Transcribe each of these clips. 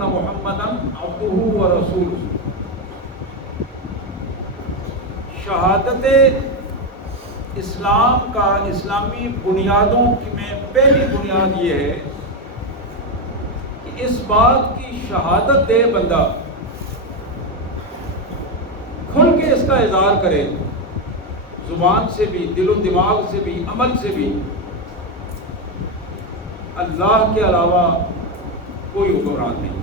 ان محمدا عبدہ ورسولہ. شہادت اسلام کا اسلامی بنیادوں میں پہلی بنیاد یہ ہے کہ اس بات کی شہادت دے بندہ، کھل کے اس کا اظہار کرے، زبان سے بھی، دل و دماغ سے بھی، عمل سے بھی، اللہ کے علاوہ کوئی حکمران نہیں.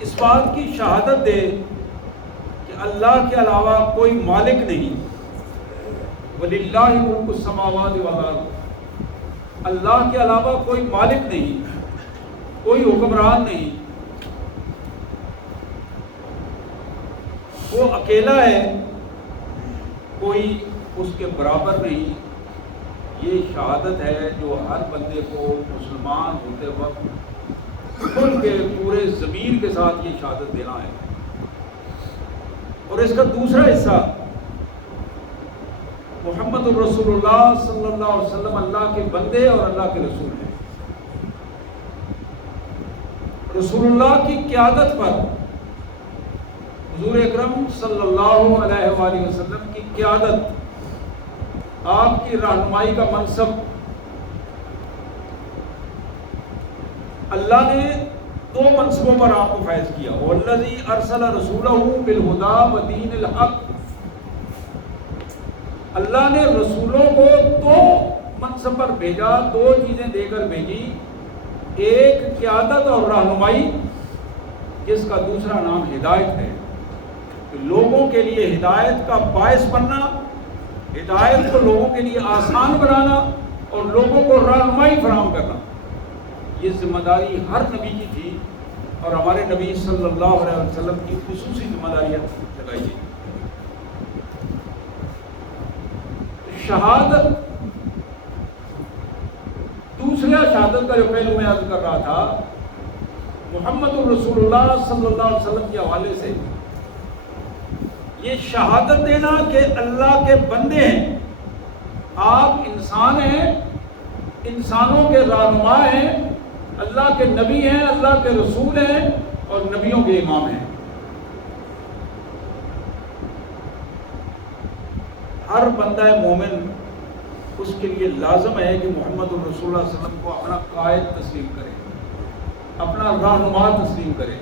اس بات کی شہادت دے کہ اللہ کے علاوہ کوئی مالک نہیں. وَلِلَّهِ مُلْكُ السَّمَاوَاتِ وَالْأَرْضِ، اللہ کے علاوہ کوئی مالک نہیں، کوئی حکمران نہیں، وہ اکیلا ہے، کوئی اس کے برابر نہیں. یہ شہادت ہے جو ہر بندے کو مسلمان ہوتے وقت کھل کے پورے ضمیر کے ساتھ یہ شہادت دینا ہے. اور اس کا دوسرا حصہ محمد الرسول اللہ صلی اللہ علیہ وسلم اللہ کے بندے اور اللہ کے رسول ہیں. رسول اللہ کی قیادت پر، حضور اکرم صلی اللہ علیہ وآلہ وسلم کی قیادت، آپ کی رہنمائی کا منصب، اللہ نے دو منصبوں پر آپ کو فائز کیا. والذی ارسل رسولہ بالہدی ودین الحق، اللہ نے رسولوں کو دو منصب پر بھیجا، دو چیزیں دے کر بھیجی، ایک قیادت اور رہنمائی، جس کا دوسرا نام ہدایت ہے. لوگوں کے لیے ہدایت کا باعث بننا، ہدایت کو لوگوں کے لیے آسان بنانا اور لوگوں کو رہنمائی فراہم کرنا، یہ ذمہ داری ہر نبی کی تھی، اور ہمارے نبی صلی اللہ علیہ وسلم کی خصوصی ذمہ داری لگائی گئی. شہادت، دوسرا شہادت کا جو پہلو میں عرض کر رہا تھا، محمد الرسول اللہ صلی اللہ علیہ وسلم کے حوالے سے یہ شہادت دینا کہ اللہ کے بندے ہیں، آپ انسان ہیں، انسانوں کے رہنما ہیں، اللہ کے نبی ہیں، اللہ کے رسول ہیں اور نبیوں کے امام ہیں. ہر بندہ مومن، اس کے لیے لازم ہے کہ محمد الرسول اللہ صلی اللہ علیہ وسلم کو اپنا قائد تسلیم کرے، اپنا رہنما تسلیم کرے.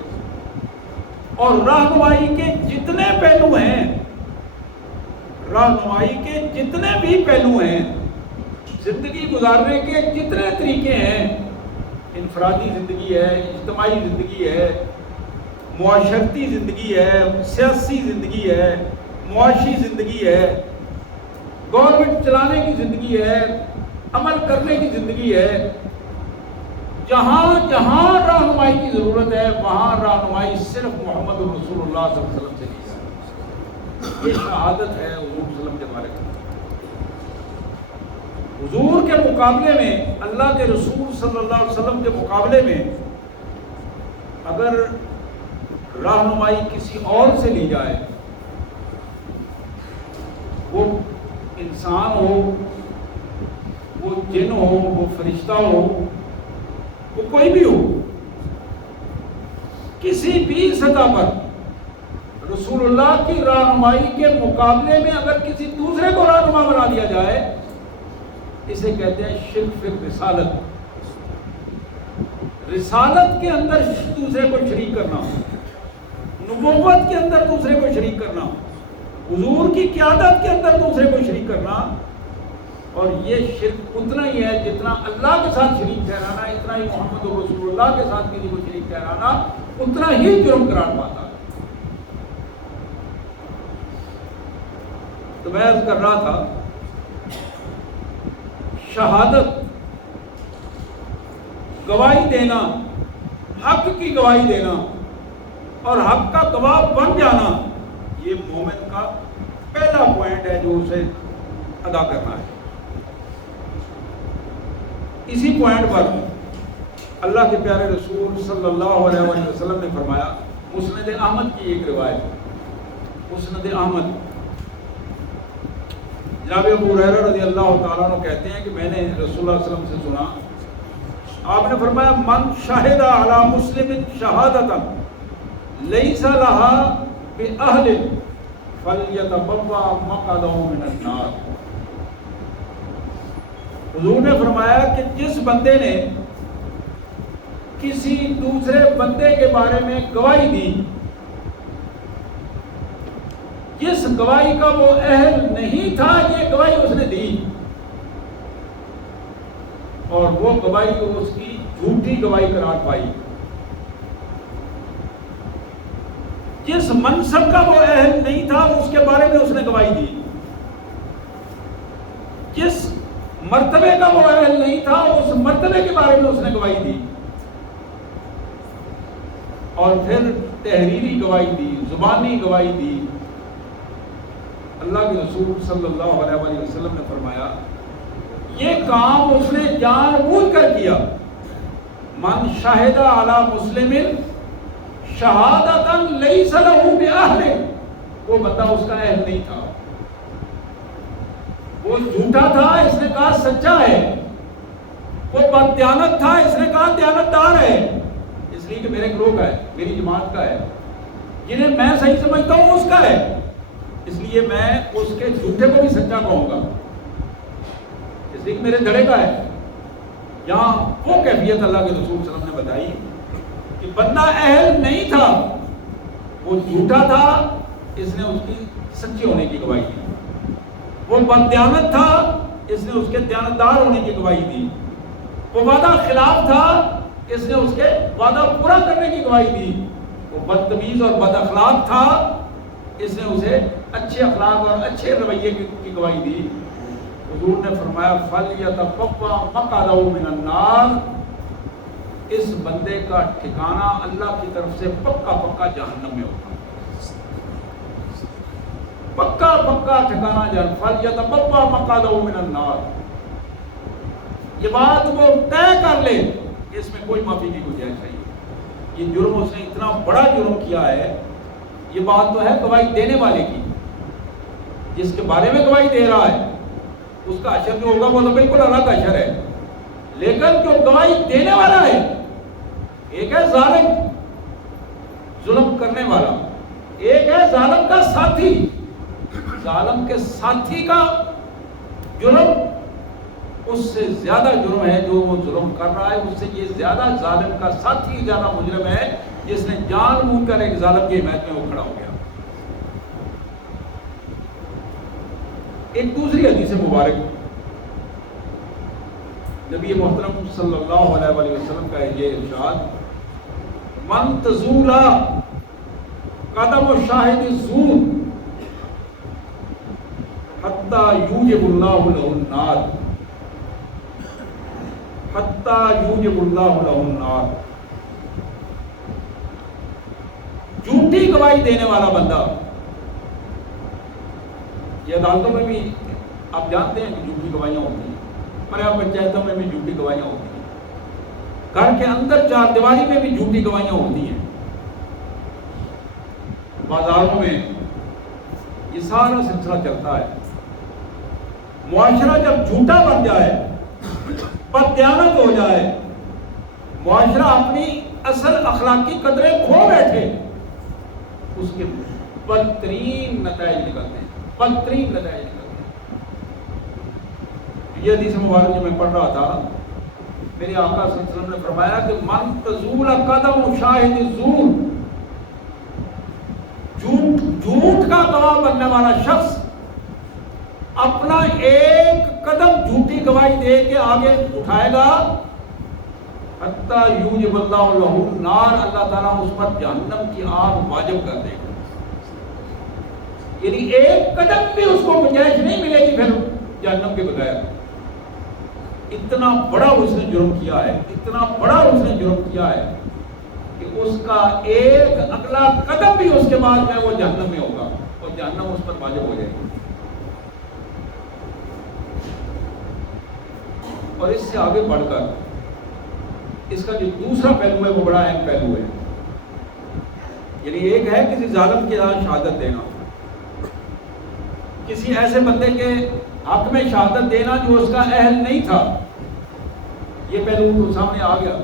اور رہنمائی کے جتنے پہلو ہیں، رہنمائی کے جتنے بھی پہلو ہیں، زندگی گزارنے کے جتنے طریقے ہیں، انفرادی زندگی ہے، اجتماعی زندگی ہے، معاشرتی زندگی ہے، سیاسی زندگی ہے، معاشی زندگی ہے، گورنمنٹ چلانے کی زندگی ہے، عمل کرنے کی زندگی ہے، جہاں جہاں رہنمائی کی ضرورت ہے وہاں رہنمائی صرف محمد الرسول اللہ صلی اللہ علیہ وسلم سے لی جائے. یہ شہادت ہے حضور صلی اللہ علیہ وسلم کے بارے میں. حضور کے مقابلے میں، اللہ کے رسول صلی اللہ علیہ وسلم کے مقابلے میں اگر رہنمائی کسی اور سے لی جائے، وہ انسان ہو، وہ جن ہو، وہ فرشتہ ہو، وہ کوئی بھی ہو، کسی بھی سطح پر رسول اللہ کی رہنمائی کے مقابلے میں اگر کسی دوسرے کو رہنما بنا دیا جائے، اسے کہتے ہیں شرک فی رسالت. رسالت کے اندر دوسرے کو شریک کرنا، نبوت کے اندر دوسرے کو شریک کرنا، حضور کی قیادت کے اندر دوسرے کو شریک کرنا. اور یہ شرک اتنا ہی ہے جتنا اللہ کے ساتھ شریک ٹھہرانا، اتنا ہی محمد رسول اللہ کے ساتھ کسی کو شریک ٹھہرانا اتنا ہی جرم قرار پاتا. تو میں عرض کر رہا تھا، شہادت، گواہی دینا، حق کی گواہی دینا اور حق کا گواہ بن جانا، یہ مومن کا پہلا پوائنٹ ہے جو اسے ادا کرنا ہے. اسی پوائنٹ پر اللہ کے پیارے رسول صلی اللہ علیہ وآلہ وسلم نے فرمایا، مسند احمد کی ایک روایت، مسند احمد، جناب ابو ہریرہ رضی اللہ تعالیٰ عنہ کہتے ہیں کہ میں نے رسول اللہ صلی اللہ علیہ وسلم سے سنا آپ نے فرمایا من شاہد علی مسلم شہادتا لیس لہا بأہل فلیتبوأ مقعدہ من النار. حضور نے فرمایا کہ جس بندے نے کسی دوسرے بندے کے بارے میں گواہی دی، جس گواہی کا وہ اہل نہیں تھا، یہ گواہی اس نے دی، اور وہ گواہی اس کی جھوٹی گواہی قرار پائی، جس منصب کا وہ اہل نہیں تھا اس کے بارے میں اس نے گواہی دی، جس مرتبے کا وہ اہل نہیں تھا اس مرتبے کے بارے میں اس نے گواہی دی، اور پھر تحریری گواہی دی، زبانی گواہی دی. اللہ کے رسول صلی اللہ علیہ وآلہ وسلم نے فرمایا یہ کام اس نے جان بوجھ کر کیا. من شاہد علی مسلم شہادتا لیس لہ بأہل، وہ بندہ اس کا اہل نہیں تھا، وہ جھوٹا تھا، اس نے کہا سچا ہے، وہ بددیانت تھا، اس نے کہا دیانتدار ہے، اس لیے کہ میرے گروہ کا ہے، میری جماعت کا ہے، جنہیں میں صحیح سمجھتا ہوں اس کا ہے، اس لیے میں اس کے جھوٹے کو بھی سچا کہوں گا، اس لیے کہ میرے دھڑے کا ہے. یہاں وہ کیفیت اللہ کے رسول صلی اللہ علیہ وسلم نے بتائی کہ بندہ اہل نہیں تھا، وہ جھوٹا تھا، اس نے اس کی سچی ہونے کی گواہی دی، وہ بددیانت تھا، اس نے اس کے دیانتدار ہونے کی گواہی دی، وہ وعدہ خلاف تھا، اس نے اس کے وعدہ پورا کرنے کی گواہی دی، وہ بدتمیز اور بد اخلاق تھا، اس نے اسے اچھے اخلاق اور اچھے رویے کی گواہی دی. حضور نے فرمایا فَلْيَتَبَوَّأْ مَقْعَدَهُ مِنَ النَّارِ، اس بندے کا ٹھکانہ اللہ کی طرف سے پکا پکا جہنم میں ہوگا، پکا پکا ٹھکانہ جہنم. فَلْيَتَبَوَّأْ مَقْعَدَهُ مِنَ النَّارِ، یہ بات وہ طے کر لے، اس میں کوئی معافی کی گنجائش نہیں. یہ جرم اس نے اتنا بڑا جرم کیا ہے. یہ بات تو ہے گواہی دینے والے کی، جس کے بارے میں گواہی دے رہا ہے اس کا اشر جو ہوگا وہ تو بالکل الگ اشر ہے، لیکن جو گواہی دینے والا ہے، ایک ہے ظالم ظلم کرنے والا، ایک ہے ظالم کا ساتھی. ظالم کے ساتھی کا جرم اس سے زیادہ جرم ہے جو وہ ظلم کر رہا ہے، اس سے یہ زیادہ ظالم کا ساتھی زیادہ مجرم ہے جس نے جان بوجھ کر ایک ظالم کی حمایت میں وہ کھڑا ہو گیا. ایک دوسری حدیث مبارک نبی محترم صلی اللہ علیہ وآلہ وسلم کا یہ ارشاد من تزول قدم شاہد الزور حتی یوجب اللہ له النار، حتی یوجب اللہ له النار. جھوٹی گواہی دینے والا بندہ، یہ عدالتوں میں بھی آپ جانتے ہیں کہ جھوٹی گواہیاں ہوتی ہیں، ہمارے پنچایتوں میں بھی جھوٹی گواہیاں ہوتی ہیں، گھر کے اندر چار دیواری میں بھی جھوٹی گواہیاں ہوتی ہیں، بازاروں میں یہ سارا سلسلہ چلتا ہے. معاشرہ جب جھوٹا بن جائے، بددیانت ہو جائے، معاشرہ اپنی اصل اخلاقی قدریں کھو بیٹھے، اس کے بدترین نتائج نکلتے ہیں، بدترین نتائج نکلتے ہیں. یہ حدیث مبارک جو میں پڑھ رہا تھا، میرے آقا صلی اللہ علیہ وسلم نے فرمایا کہ من تزول قدم شاہد الزور، جھوٹ کا گواہ بننے والا شخص اپنا ایک قدم جھوٹی گواہی دے کے آگے اٹھائے گا، حتی یوجب اللہ له النار، اللہ تعالیٰ اس پر جہنم کی آگ واجب کر دے گا. یعنی ایک قدم بھی اس کو گنجائش نہیں ملے گی پھر جہنم کے بغیر. اتنا بڑا اس نے جرم کیا ہے، اتنا بڑا اس نے جرم کیا ہے کہ اس کا ایک اگلا قدم بھی اس کے بعد میں وہ جہنم میں ہوگا اور جہنم اس پر واجب ہو جائے گی. اور اس سے آگے بڑھ کر اس کا جو دوسرا پہلو ہے وہ بڑا اہم پہلو ہے. یعنی ایک ہے کسی ظالم کے ہاں شہادت دینا، کسی ایسے بندے کے حق میں شہادت دینا جو اس کا اہل نہیں تھا، یہ پہلو تو سامنے آ گیا.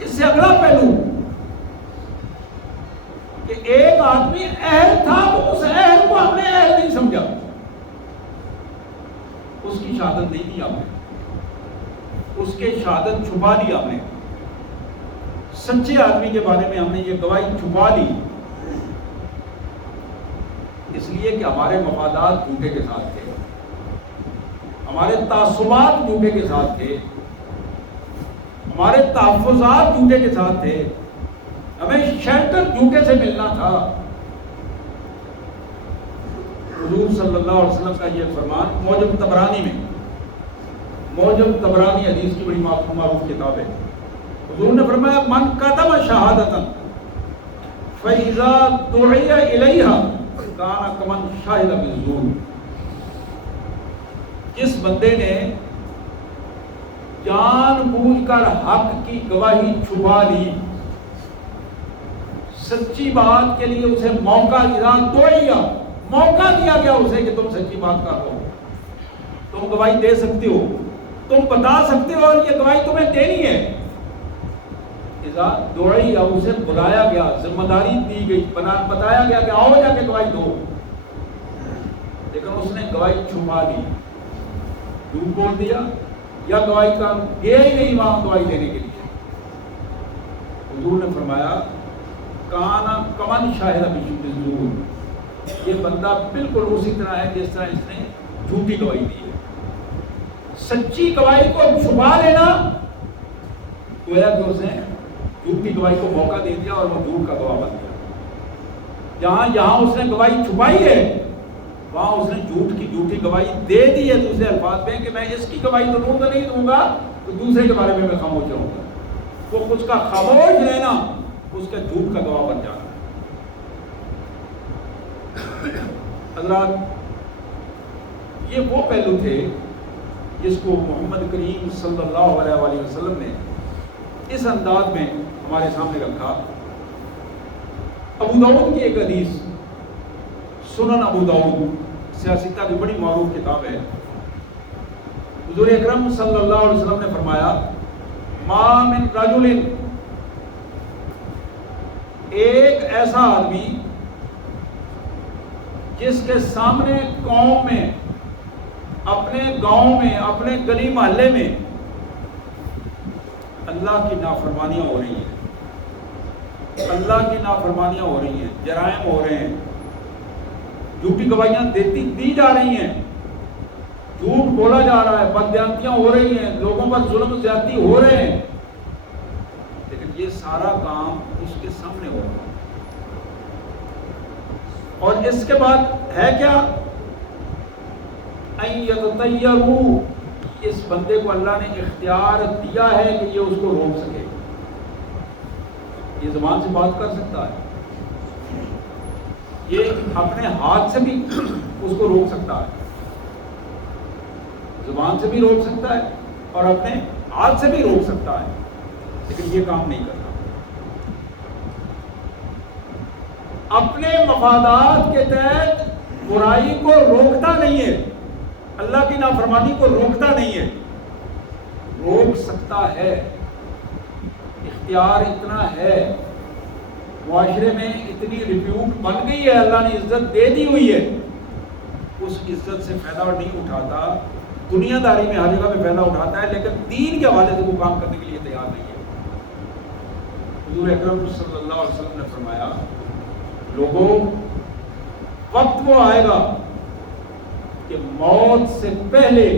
اس سے اگلا پہلو کہ ایک آدمی اہل تھا تو اس اہل کو ہم نے اہل نہیں سمجھا, اس کی شہادت نہیں دی ہم نے, اس کے شہادت چھپا لی ہم نے, سچے آدمی کے بارے میں ہم نے یہ گواہی چھپا لی, اس لیے کہ ہمارے مفادات جھوٹے کے ساتھ تھے, ہمارے تعصبات جھوٹے کے ساتھ تھے, ہمارے تحفظات جھوٹے کے ساتھ تھے, ہمیں شیلٹر جھوٹے سے ملنا تھا. حضور صلی اللہ علیہ وسلم کا یہ فرمان معجم طبرانی میں, معجم طبرانی حدیث کی بڑی معروف کتاب ہے. حضور نے فرمایا من قدم شہادتا فَإِذَا دُعِيَ إِلَيْهَا كَانَ كَمَنْ شَهِدَ بِالزُّورِ. جس بندے نے جان بوجھ کر حق کی گواہی چھپا لی, سچی بات کے لیے اسے موقع دیا, موقع دیا گیا اسے کہ تم سچی بات کر رہو, تم گواہی دے سکتے ہو, تم بتا سکتے ہو اور یہ گواہی تمہیں دینی ہے. اذا دعی, اسے بلایا گیا, ذمہ داری دی گئی, بتایا گیا کہ آؤ جا کے گواہی دو, لیکن اس نے گواہی چھپا لی, جھوٹ بول دیا, یا گواہی کا گیا ہی نہیں وہاں گواہی دینے کے لیے. حضور نے فرمایا کانا کمن شاہد بالزور, یہ بندہ بالکل اسی طرح ہے جس طرح اس نے جھوٹی گواہی دی ہے. سچی گواہی کو چھپا لینا گویا کہ اس نے جھوٹی گواہی کو موقع دے دیا اور وہ جھوٹ کا گواہ بن گیا. جہاں اس نے گواہی چھپائی ہے وہاں اس نے جھوٹ کی جھوٹی گواہی دے دی ہے, دوسرے الفاظ میں کہ میں اس کی گواہی تو نہیں دوں گا تو دوسرے کے بارے میں خاموش رہوں گا. وہ اس کا خاموش رہنا اس کا جھوٹ کا گواہ بن جانا. حضرات, یہ وہ پہلو تھے جس کو محمد کریم صلی اللہ علیہ وآلہ وسلم نے اس انداز میں ہمارے سامنے رکھا. ابو داؤد کی ایک حدیث, سنن ابو داؤد, سیاستہ کی بڑی معروف کتاب ہے. حضور اکرم صلی اللہ علیہ وسلم نے فرمایا ما من رجل, ایک ایسا آدمی جس کے سامنے قوم میں, اپنے گاؤں میں, اپنے گلی محلے میں اللہ کی نافرمانیاں ہو رہی ہیں, اللہ کی نافرمانیاں ہو رہی ہیں, جرائم ہو رہے ہیں, جھوٹی گواہیاں دی جا رہی ہیں, جھوٹ بولا جا رہا ہے, بددیانتیاں ہو رہی ہیں, لوگوں پر ظلم زیادتی ہو رہے ہیں, لیکن یہ سارا کام اس کے سامنے ہو رہا ہے. اور اس کے بعد ہے کیا, ان یتطیروا, اس بندے کو اللہ نے اختیار دیا ہے کہ یہ اس کو روک سکے. یہ زبان سے بات کر سکتا ہے, یہ اپنے ہاتھ سے بھی اس کو روک سکتا ہے, زبان سے بھی روک سکتا ہے اور اپنے ہاتھ سے بھی روک سکتا ہے, لیکن یہ کام نہیں کرتا. اپنے مفادات کے تحت برائی کو روکتا نہیں ہے, اللہ کی نافرمانی کو روکتا نہیں ہے. روک سکتا ہے, اختیار اتنا ہے, معاشرے میں اتنی ریپیوٹ بن گئی ہے, اللہ نے عزت دے دی ہوئی ہے, اس عزت سے فائدہ نہیں اٹھاتا. دنیا داری میں ہر جگہ میں فائدہ اٹھاتا ہے, لیکن دین کے حوالے سے وہ کام کرنے کے لیے تیار نہیں ہے. حضور اکرم صلی اللہ علیہ وسلم نے فرمایا لوگوں, وقت وہ آئے گا کہ موت سے پہلے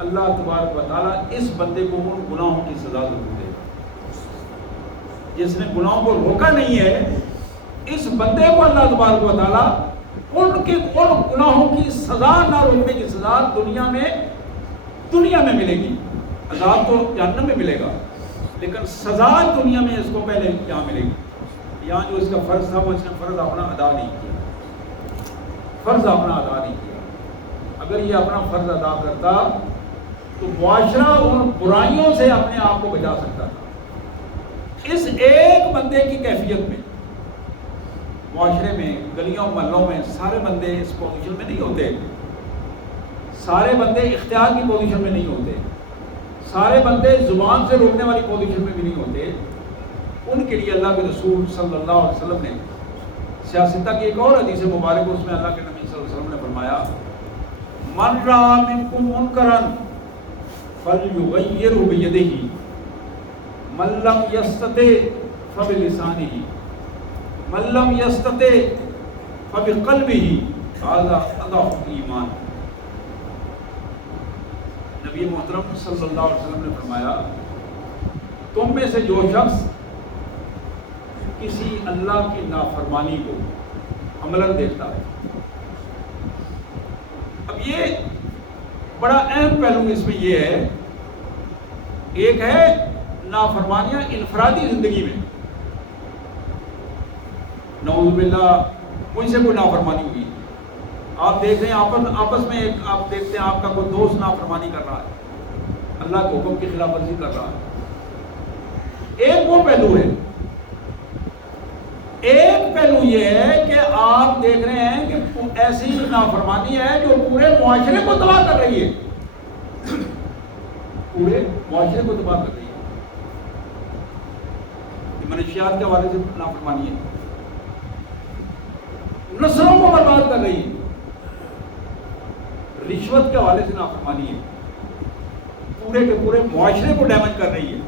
اللہ تبارک و تعالیٰ اس بندے کو ان گناہوں کی سزا ضرور دے. جس نے گناہوں کو روکا نہیں ہے, اس بندے کو اللہ تبارک و تعالیٰ ان گناہوں کی سزا, نہ روکنے کی سزا دنیا میں ملے گی. عذاب تو جہنم میں ملے گا, لیکن سزا دنیا میں اس کو پہلے یہاں ملے گی. یہاں جو اس کا فرض تھا وہ اس نے فرض اپنا ادا نہیں کیا, فرض اپنا ادا نہیں کیا. اگر یہ اپنا فرض ادا کرتا تو معاشرہ ان برائیوں سے اپنے آپ کو بچا سکتا تھا. اس ایک بندے کی کیفیت میں معاشرے میں, گلیوں محلوں میں سارے بندے اس پوزیشن میں نہیں ہوتے, سارے بندے اختیار کی پوزیشن میں نہیں ہوتے, سارے بندے زبان سے روکنے والی پوزیشن میں بھی نہیں ہوتے، ان کے لیے اللہ کے رسول صلی اللہ علیہ وسلم نے سیاستہ کی ایک اور حدیث مبارک، اس میں اللہ کے نبی صلی اللہ علیہ وسلم نے فرمایا من رأى منکم منکرا فلیغیرہ بیدہ من لم یستطع فبلسانہ من لم یستطع فبقلبہ ھذا اضعف الایمان۔ نبی محترم صلی اللہ علیہ وسلم نے فرمایا تم میں سے جو شخص کسی اللہ کی نافرمانی کو عملاً دیکھتا ہے، اب یہ بڑا اہم پہلو اس میں یہ ہے، ایک ہے نافرمانیاں انفرادی زندگی میں، نعوذ باللہ مجھ سے کوئی نافرمانی ہوئی، آپ دیکھ رہے ہیں آپس میں ایک آپ دیکھتے ہیں آپ کا کوئی دوست نافرمانی کر رہا ہے، اللہ کے حکم کی خلاف ورزی کر رہا ہے، ایک وہ پہلو ہے۔ ایک پہلو یہ ہے کہ آپ دیکھ رہے ہیں کہ ایسی نافرمانی ہے جو پورے معاشرے کو تباہ کر رہی ہے، پورے معاشرے کو تباہ کر رہی ہے، منشیات کے حوالے سے نافرمانی ہے، نسلوں کو برباد کر رہی ہے، رشوت کے حوالے سے نافرمانی ہے، پورے کے پورے معاشرے کو ڈیمیج کر رہی ہے،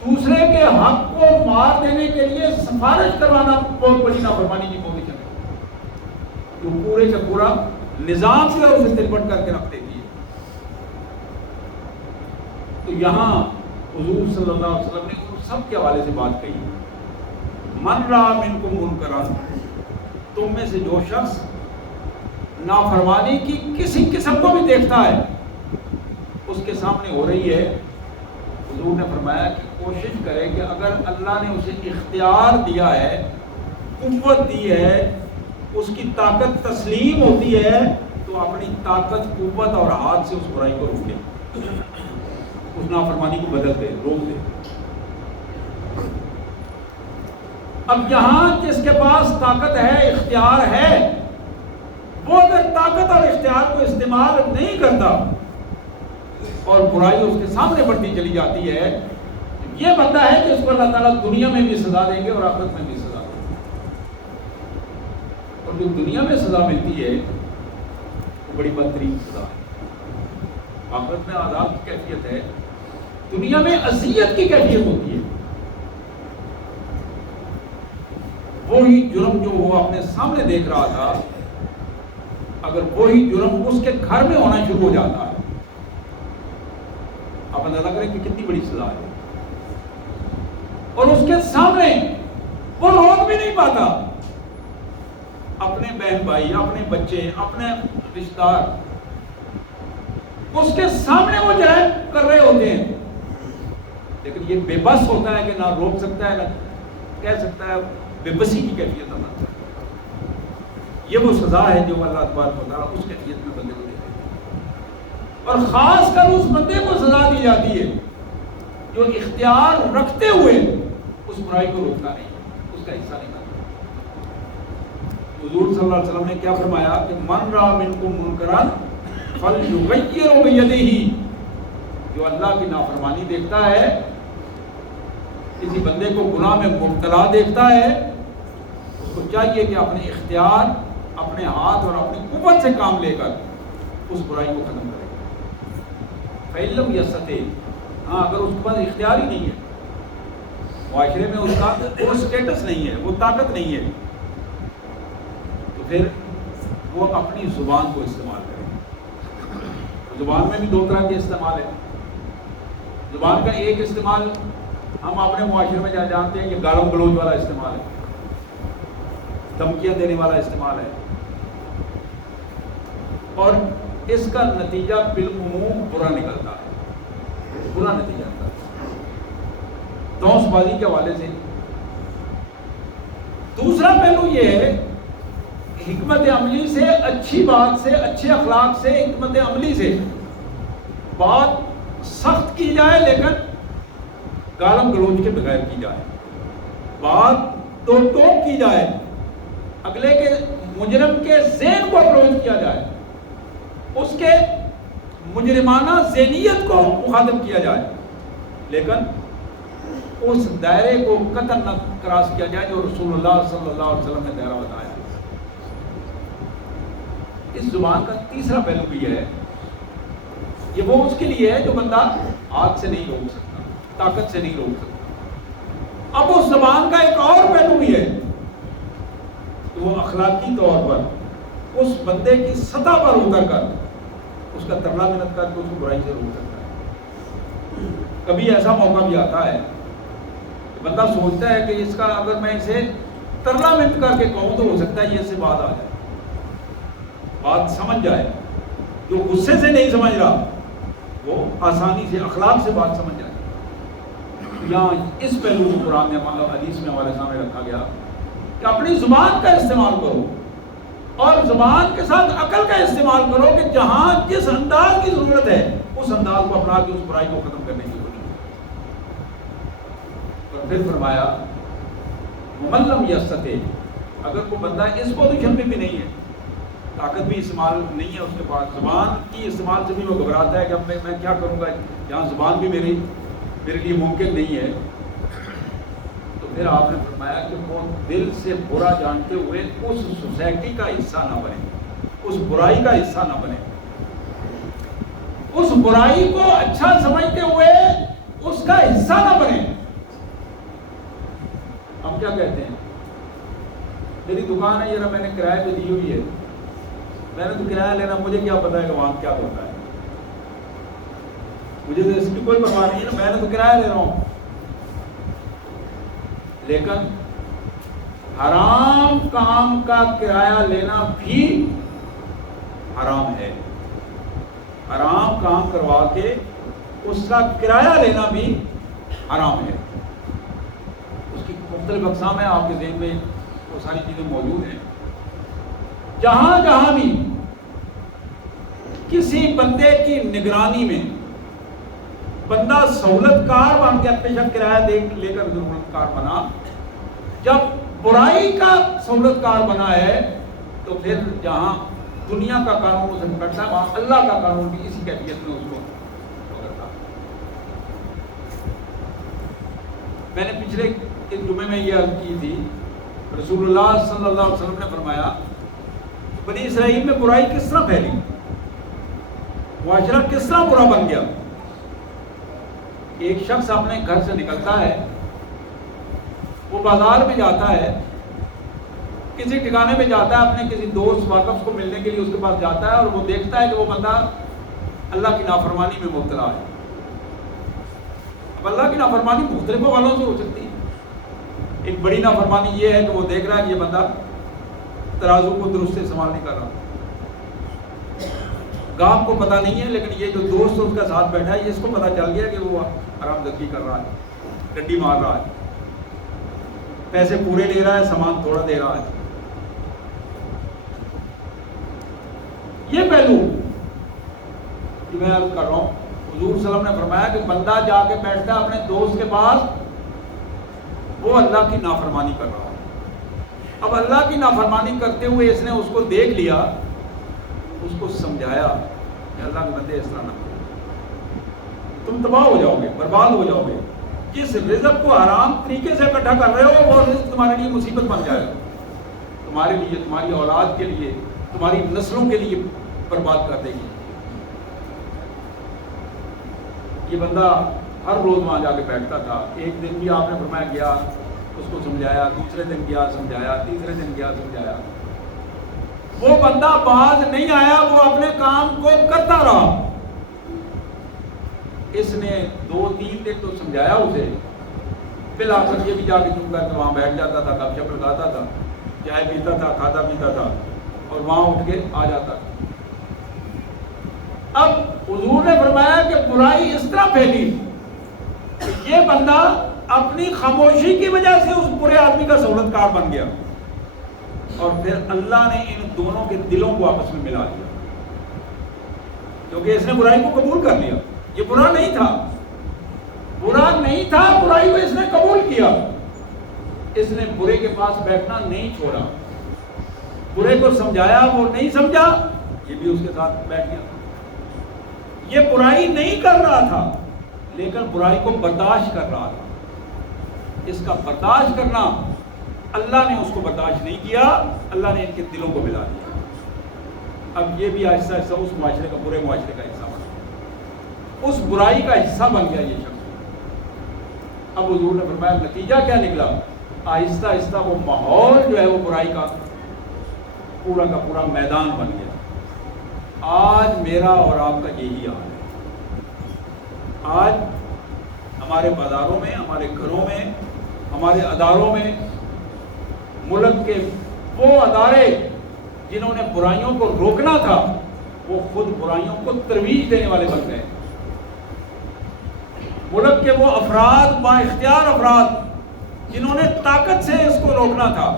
دوسرے کے حق کو مار دینے کے لیے سفارش کروانا بہت بڑی نافرمانی کی پوزیشن ہے، جو پورے کا پورا نظام جو ہے اسے تلپٹ کر کے رکھ دیتی ہے۔ تو یہاں حضور صلی اللہ علیہ وسلم نے ان سب کے حوالے سے بات کہی، من رأى منکم منکرا، تم میں سے جو شخص نافرمانی کی کسی قسم کو بھی دیکھتا ہے، اس کے سامنے ہو رہی ہے، حضور نے فرمایا کہ کوشش کرے کہ اگر اللہ نے اسے اختیار دیا ہے، قوت دی ہے، اس کی طاقت تسلیم ہوتی ہے، تو اپنی طاقت، قوت اور ہاتھ سے اس برائی کو روکے، اس نافرمانی کو بدل دے، روک دے۔ اب یہاں جس کے پاس طاقت ہے، اختیار ہے، وہ اگر طاقت اور اختیار کو استعمال نہیں کرتا اور برائی اس کے سامنے بڑھتی چلی جاتی ہے، یہ بندہ ہے کہ اس کو اللہ تعالیٰ دنیا میں بھی سزا دیں گے اور آخرت میں بھی سزا دیں گے، اور جو دنیا میں سزا ملتی ہے وہ بڑی بدترین سزا ہے، آخرت میں عذاب کی کیفیت ہے، دنیا میں اذیت کی کیفیت ہوتی ہے۔ وہی جرم جو وہ اپنے سامنے دیکھ رہا تھا، اگر وہی جرم اس کے گھر میں ہونا شروع ہو جاتا ہے، آپ اندازہ کریں کہ کتنی بڑی سزا ہے، اور اس کے سامنے وہ روک بھی نہیں پاتا، اپنے بہن بھائی، اپنے بچے، اپنے رشتہ دار اس کے سامنے وہ جرائم کر رہے ہوتے ہیں، لیکن یہ بے بس ہوتا ہے کہ نہ روک سکتا ہے، نہ کہہ سکتا ہے، بے بسی کی کیفیت ہے۔ یہ وہ سزا ہے جو اللہ تبارک و تعالیٰ اس کیفیت میں بندے کو دیتے ہیں، اور خاص کر اس بندے کو سزا دی جاتی ہے جو اختیار رکھتے ہوئے اس برائی کو روکتا نہیں، اس کا حصہ نہیں بنتا۔ حضور صلی اللہ علیہ وسلم نے کیا فرمایا کہ من رأى منکم منکرا فلیغیرہ بیدہ، جو اللہ کی نافرمانی دیکھتا ہے، کسی بندے کو گناہ میں مبتلا دیکھتا ہے، اس کو چاہیے کہ اپنے اختیار، اپنے ہاتھ اور اپنی قوت سے کام لے کر اس برائی کو ختم کرے۔ فَإِن لَّمْ يَسْتَطِعْ، ہاں اگر اس کے پاس اختیار ہی نہیں ہے، معاشرے میں اس کا وہ اسٹیٹس نہیں ہے، وہ طاقت نہیں ہے، تو پھر وہ اپنی زبان کو استعمال کرے۔ زبان میں بھی دو طرح کے استعمال ہے۔ زبان کا ایک استعمال ہم اپنے معاشرے میں جانتے ہیں کہ گالم گلوچ والا استعمال ہے، دھمکیاں دینے والا استعمال ہے، اور اس کا نتیجہ بالعموم برا نکلتا ہے، برا نتیجہ نکلتا ہے، دوست بازی کے حوالے سے۔ دوسرا پہلو یہ ہے حکمت عملی سے، اچھی بات سے، اچھے اخلاق سے، حکمت عملی سے بات سخت کی جائے لیکن گالم گلوچ کے بغیر کی جائے، بات تو ٹوک کی جائے، اگلے کے مجرم کے ذہن کو اپروچ کیا جائے، اس کے مجرمانہ ذہنیت کو مخاطب کیا جائے، لیکن اس دائرے کو قطعاً نہ کراس کیا جائے جو رسول اللہ صلی اللہ علیہ وسلم نے دائرہ بتایا۔ اس زبان کا تیسرا پہلو بھی ہے، یہ وہ اس کے لیے ہے جو بندہ ہاتھ سے نہیں روک سکتا، طاقت سے نہیں روک سکتا۔ اب اس زبان کا ایک اور پہلو بھی ہے کہ وہ اخلاقی طور پر اس بندے کی سطح پر اتر کر اس کا ترلا منت کر کے اس کو برائی سے روک سکتا ہے۔ کبھی ایسا موقع بھی آتا ہے کہ بندہ سوچتا ہے کہ اس کا اگر میں اسے ترلا منت کر کے کہوں تو ہو سکتا ہے یہ اس سے بات آ جائے، بات سمجھ جائے۔ جو غصے سے نہیں سمجھ رہا وہ آسانی سے اخلاق سے بات سمجھ جائے۔ یہاں اس پہلو کو قرآن میں حدیث میں ہمارے سامنے رکھا گیا کہ اپنی زبان کا استعمال کرو اور زبان کے ساتھ عقل کا استعمال کرو کہ جہاں جس انداز کی ضرورت ہے اس انداز کو اپنا کے اس برائی کو ختم کرنے کی کوشش۔ اور پھر فرمایا وَمَن لَّمْ يَسْتَطِعْ، اگر کوئی بندہ اس پوزیشن میں بھی نہیں ہے، طاقت بھی استعمال نہیں ہے اس کے پاس، زبان کی استعمال سے بھی وہ گھبراتا ہے کہ اب میں کیا کروں گا، جہاں زبان بھی میرے لیے ممکن نہیں ہے، تو پھر آپ نے فرمایا کہ وہ دل سے برا جانتے ہوئے اس سوسائٹی کا حصہ نہ بنے، اس برائی کا حصہ نہ بنے، اس برائی کو اچھا سمجھتے ہوئے اس کا حصہ نہ بنے۔ ہم کیا کہتے ہیں، میری دکان ہے یہ میں نے کرایہ پہ دی ہوئی ہے، میں نے تو کرایہ لینا، مجھے کیا پتا ہے کہ وہاں کیا ہوتا ہے، مجھے تو اس کی کوئی پرواہ نہیں ہے، میں نے تو کرایہ لے رہا ہوں۔ لیکن حرام کام کا کرایہ لینا بھی حرام ہے، حرام کام کروا کے اس کا کرایہ لینا بھی حرام ہے۔ اس کی مختلف اقسام ہیں، آپ کے ذہن میں وہ ساری چیزیں موجود ہیں۔ جہاں جہاں بھی کسی بندے کی نگرانی میں بندہ سہولت کار بن کے اپنے شک کرایہ لے کر سہولت کار بنا، جب برائی کا سہولت کار بنا ہے تو پھر جہاں دنیا کا قانون اسے پکڑتا ہے وہاں اللہ کا قانون بھی اسی کیفیت میں اس کو پکڑتا ہے۔ میں نے پچھلے جمعے میں یہ عرض کی تھی، رسول اللہ صلی اللہ علیہ وسلم نے فرمایا بنی اسرائیل میں برائی کس طرح پھیلی، معاشرہ کس طرح برا بن گیا۔ ایک شخص اپنے گھر سے نکلتا ہے، وہ بازار میں جاتا ہے، کسی ٹھکانے میں جاتا ہے، اپنے کسی دوست واقف کو ملنے کے لیے اس کے پاس جاتا ہے، اور وہ دیکھتا ہے کہ وہ بندہ اللہ کی نافرمانی میں مبتلا ہے۔ اب اللہ کی نافرمانی مختلف حوالوں سے ہو سکتی ہے۔ ایک بڑی نافرمانی یہ ہے کہ وہ دیکھ رہا ہے کہ یہ بندہ ترازو کو درست سے استعمال نہیں کر رہا، گاہک کو پتہ نہیں ہے، لیکن یہ جو دوست اس کا ساتھ بیٹھا ہے اس کو پتہ چل گیا کہ وہ حرام زدگی کر رہا ہے، ڈنڈی مار رہا ہے، پیسے پورے لے رہا ہے، سامان تھوڑا دے رہا ہے۔ یہ پہلو جو میں عرض کر رہا ہوں، حضور صلی اللہ علیہ وسلم نے فرمایا کہ بندہ جا کے بیٹھتا ہے اپنے دوست کے پاس، وہ اللہ کی نافرمانی کر رہا ہے۔ اب اللہ کی نافرمانی کرتے ہوئے اس نے اس کو دیکھ لیا، اس کو سمجھایا کہ اللہ کے بندے اس طرح نہ کرو، تم تباہ ہو جاؤ گے، برباد ہو جاؤ گے، جس رزق کو حرام طریقے سے اکٹھا کر رہے ہو وہ رزق تمہارے لیے مصیبت بن جائے گا، تمہارے لیے، تمہاری اولاد کے لیے، تمہاری نسلوں کے لیے برباد کر دے گی۔ یہ بندہ ہر روز وہاں جا کے بیٹھتا تھا، ایک دن بھی آپ نے فرمایا گیا اس کو سمجھایا، دوسرے دن گیا سمجھایا، تیسرے دن گیا سمجھایا، وہ بندہ باز نہیں آیا، وہ اپنے کام کو کرتا رہا۔ اس نے 2-3 دن تو سمجھایا اسے، پھر آخر یہ بھی جا کے چپ کر کے وہاں بیٹھ جاتا تھا، گپ شپ لگاتا تھا، چائے پیتا تھا، کھاتا پیتا تھا، اور وہاں اٹھ کے آ جاتا تھا۔ اب حضور نے فرمایا کہ برائی اس طرح پھیلی کہ یہ بندہ اپنی خاموشی کی وجہ سے اس برے آدمی کا سہولت کار بن گیا، اور پھر اللہ نے ان دونوں کے دلوں کو آپس میں ملا دیا، کیونکہ اس نے برائی کو قبول کر لیا۔ یہ برا نہیں تھا، برا نہیں تھا، برائی کو اس نے قبول کیا، اس نے برے کے پاس بیٹھنا نہیں چھوڑا، برے کو سمجھایا وہ نہیں سمجھا، یہ بھی اس کے ساتھ بیٹھ گیا۔ یہ برائی نہیں کر رہا تھا لیکن برائی کو برداشت کر رہا تھا. اس کا برداشت کرنا اللہ نے اس کو برداشت نہیں کیا, اللہ نے ان کے دلوں کو ملا دیا. اب یہ بھی آہستہ آہستہ اس معاشرے کا, برے معاشرے کا حصہ بن گیا, اس برائی کا حصہ بن گیا یہ شخص. اب حضور نے فرمایا نتیجہ کیا نکلا؟ آہستہ آہستہ وہ ماحول جو ہے وہ برائی کا پورا کا پورا میدان بن گیا. آج میرا اور آپ کا یہی حال ہے. آج ہمارے بازاروں میں, ہمارے گھروں میں, ہمارے اداروں میں, ملک کے وہ ادارے جنہوں نے برائیوں کو روکنا تھا وہ خود برائیوں کو ترویج دینے والے بن گئے. ملک کے وہ افراد, با اختیار افراد جنہوں نے طاقت سے اس کو روکنا تھا,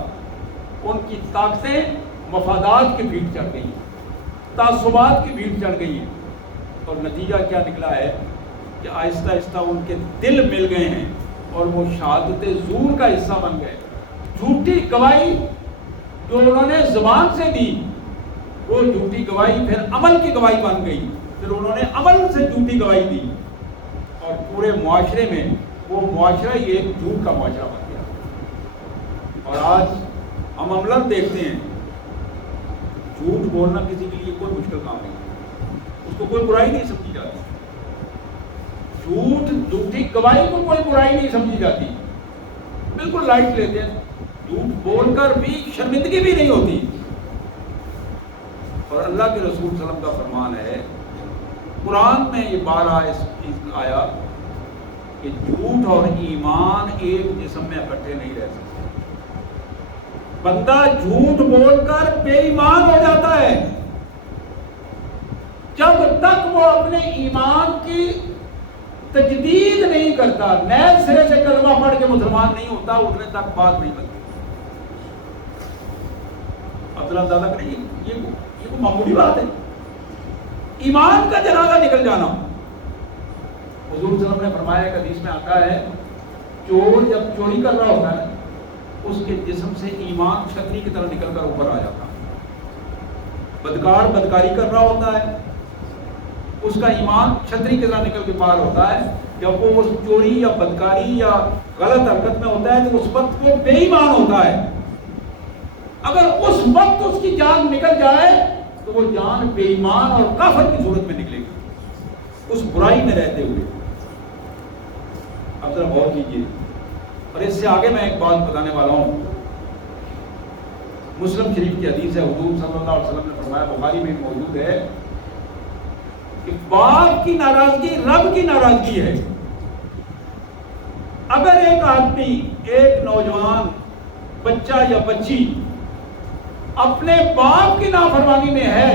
ان کی طاقتیں مفادات کی بھیڑ چڑھ گئی, تعصبات کی بھیڑ چڑھ گئی ہیں. اور نتیجہ کیا نکلا ہے کہ آہستہ آہستہ ان کے دل مل گئے ہیں اور وہ شہادت زور کا حصہ بن گئے. جھوٹی گواہی جو انہوں نے زبان سے دی وہ جھوٹی گواہی پھر عمل کی گواہی بن گئی, پھر انہوں نے عمل سے جھوٹی گواہی دی اور پورے معاشرے میں وہ معاشرہ ہی ایک جھوٹ کا معاشرہ بن گیا. اور آج ہم عملاً دیکھتے ہیں جھوٹ بولنا کسی کے لیے کوئی مشکل کام نہیں, اس کو کوئی برائی نہیں سمجھی جاتی. جھوٹی گواہی کو کوئی برائی نہیں سمجھی جاتی, بالکل لائٹ لیتے ہیں. جھوٹ بول کر بھی شرمندگی بھی نہیں ہوتی. اور اللہ کے رسول صلی اللہ علیہ وسلم کا فرمان ہے, قرآن میں یہ بارہ آیا کہ جھوٹ اور ایمان ایک جسم میں اکٹھے نہیں رہ سکتے. بندہ جھوٹ بول کر بے ایمان ہو جاتا ہے جب تک وہ اپنے ایمان کی تجدید نہیں کرتا, نئے سرے سے کلمہ پڑھ کے مسلمان نہیں ہوتا, اتنے تک بات نہیں بنتی. عبداللہ زیادہ کریں یہ کوئی معمولی بات ہے. ایمان کا جنازہ نکل جانا. حضور صلی اللہ علیہ وسلم نے فرمایا کہ حدیث میں آتا ہے چور جب چوری کر رہا ہوتا ہے اس کے جسم سے ایمان چھتری کی طرح نکل کر اوپر آ جاتا. بدکار بدکاری کر رہا ہوتا ہے, اس کا ایمان چھتری کی طرح نکل کے باہر ہوتا ہے. جب وہ اس چوری یا بدکاری یا غلط حرکت میں ہوتا ہے تو اس وقت وہ بے ایمان ہوتا ہے. اگر اس وقت اس کی جان نکل جائے تو وہ جان بے ایمان اور کافر کی صورت میں نکلے گی, اس برائی میں رہتے ہوئے. اب ذرا غور کیجیے. اور اس سے آگے میں ایک بات بتانے والا ہوں. مسلم شریف کی حدیث ہے, حضور صلی اللہ علیہ وسلم نے فرمایا, بخاری میں موجود ہے کہ باپ کی ناراضگی رب کی ناراضگی ہے. اگر ایک آدمی, ایک نوجوان, بچہ یا بچی اپنے باپ کی نافرمانی میں ہے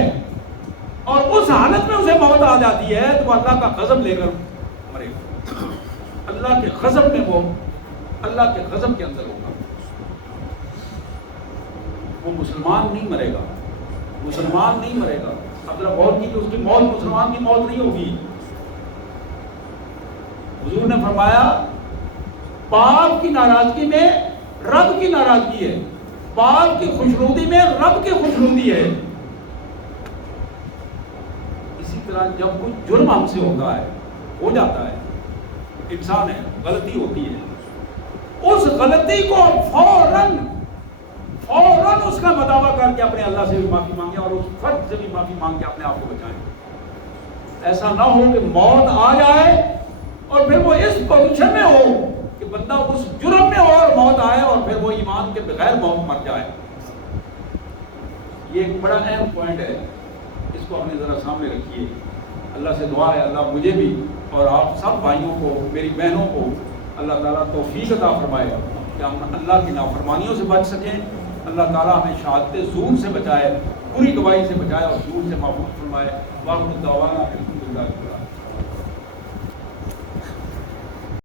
اور اس حالت میں اسے موت آ جاتی ہے تو اللہ کا غضب لے کر مرے گا. اللہ کے غضب میں وہ اللہ کے غضب کے اندر ہوگا. وہ مسلمان نہیں مرے گا, مسلمان نہیں مرے گا. اب ذرا غور کیجیے, اس کی موت مسلمان کی موت نہیں ہوگی. حضور نے فرمایا باپ کی ناراضگی میں رب کی ناراضگی ہے, باپ کی خوشنودی میں رب کی خوشنودی ہے. اسی طرح جب کوئی جرم ہم سے ہوتا ہے, ہو جاتا ہے, انسان ہے, غلطی ہوتی ہے, اس غلطی کو فوراً اس کا مداوع کر کے اپنے اللہ سے بھی معافی مانگے اور اس فرد سے بھی معافی مانگ کے اپنے آپ کو بچائیں. ایسا نہ ہو کہ موت آ جائے اور پھر وہ اس پوزیشن میں ہو کہ بندہ اس جرم میں ہو اور موت آئے اور پھر وہ ایمان کے بغیر موت مر جائے. یہ ایک بڑا اہم پوائنٹ ہے, اس کو ہمیں ذرا سامنے رکھیے. اللہ سے دعا ہے اللہ مجھے بھی اور آپ سب بھائیوں کو, میری بہنوں کو اللہ تعالیٰ توفیق عطا فرمائے کہ ہم اللہ کی نافرمانیوں سے بچ سکیں. اللہ تعالیٰ ہمیں شہادت زور سے بچائے, پوری گواہی سے بچائے اور زور سے محفوظ فرمائے. واقع دعوانا الحمدللہ.